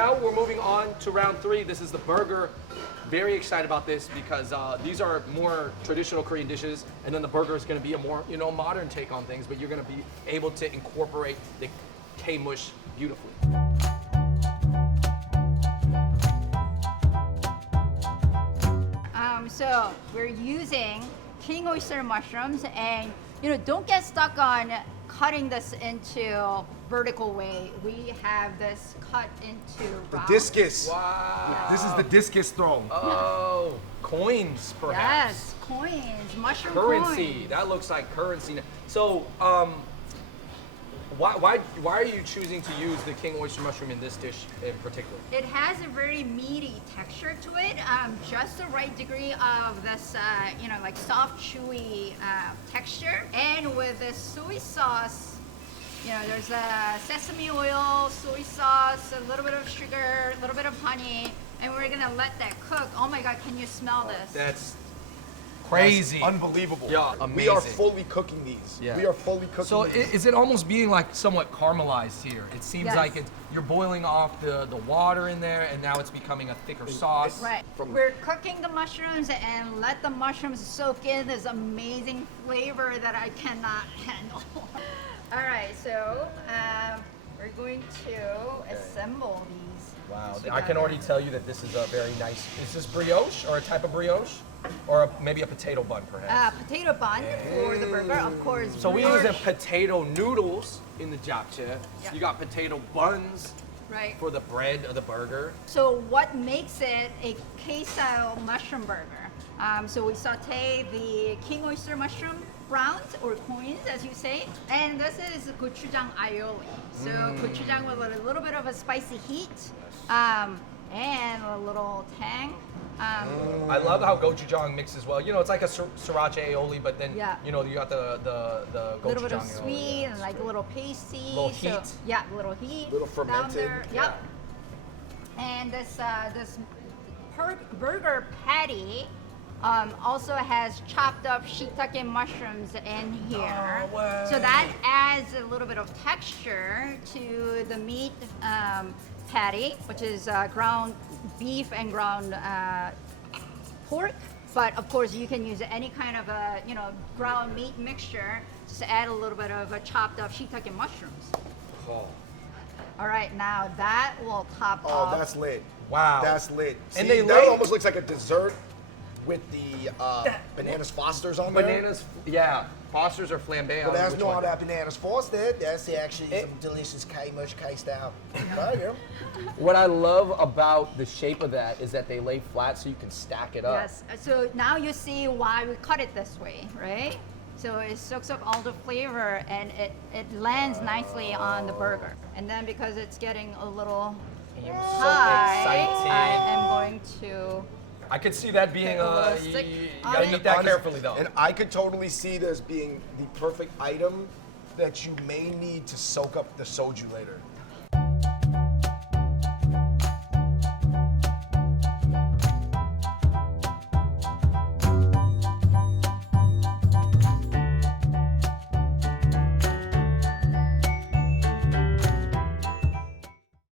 now we're moving on to round 3. This is the burger. Very excited about this because these are more traditional Korean dishes, and then the burger is going to be a more, modern take on things, but you're going to be able to incorporate the K-MUSH beautifully. So we're using king oyster mushrooms, and don't get stuck on cutting this into vertical way. We have this cut into round. Discus. Wow. This is the discus throw. Oh, coins perhaps. Yes, coins, mushroom Currency. coins. That looks like currency. So, why are you choosing to use the king oyster mushroom in this dish in particular? It has a very meaty texture to it, just the right degree of this, like soft, chewy texture. And with this soy sauce, there's sesame oil, soy sauce, a little bit of sugar, a little bit of honey, and we're gonna let that cook. Oh my God, can you smell this? That's Crazy. That's unbelievable. Yeah, We are amazing. fully cooking these. Yeah. We are fully cooking So these. is it almost being like somewhat caramelized here? It seems Yes. like you're boiling off the water in there, and now it's becoming a thicker sauce. Right. We're cooking the mushrooms and let the mushrooms soak in this amazing flavor that I cannot handle. All right, so we're going to assemble these. Wow, together. I can already tell you that this is a very nice. Is this brioche or a type of brioche? Or maybe a potato bun, perhaps? Potato bun for the burger, of course. So we're brioche. using potato noodles in the japchae. Yeah. You got potato buns Right. for the bread of the burger. So what makes it a K-style mushroom burger? So we saute the king oyster mushroom rounds or coins, as you say, and this is gochujang aioli. So gochujang with a little bit of a spicy heat and a little tang. I love how gochujang mixes well. It's like a sriracha aioli, but then Yeah. you got the gochujang. A little bit of aioli. sweet and like a little pasty. Little heat. So, yeah, a little heat. Little down fermented. there. Yep. And this burger patty also has chopped up shiitake mushrooms in here. Oh, wow. So that adds a little bit of texture to the meat patty, which is ground beef and ground pork. But of course, you can use any kind of a ground meat mixture. Just add a little bit of chopped up shiitake mushrooms. Oh. All right, now that will top Oh, off. that's lit. Wow. That's lit. And See, they that lay- almost looks like a dessert with the bananas Fosters on there. Bananas, yeah. Fosters or flambe. But that's which not one? that bananas Fostered. That's actually some delicious K-MUSH K-style burger. What I love about the shape of that is that they lay flat so you can stack it up. Yes. So now you see why we cut it this way, right? So it soaks up all the flavor and it lands nicely on the burger. And then because it's getting a little I am high, so excited. I am going to. I could see that being Take a little you stick on gotta it. eat that Honest- carefully though. And I could totally see this being the perfect item that you may need to soak up the soju later.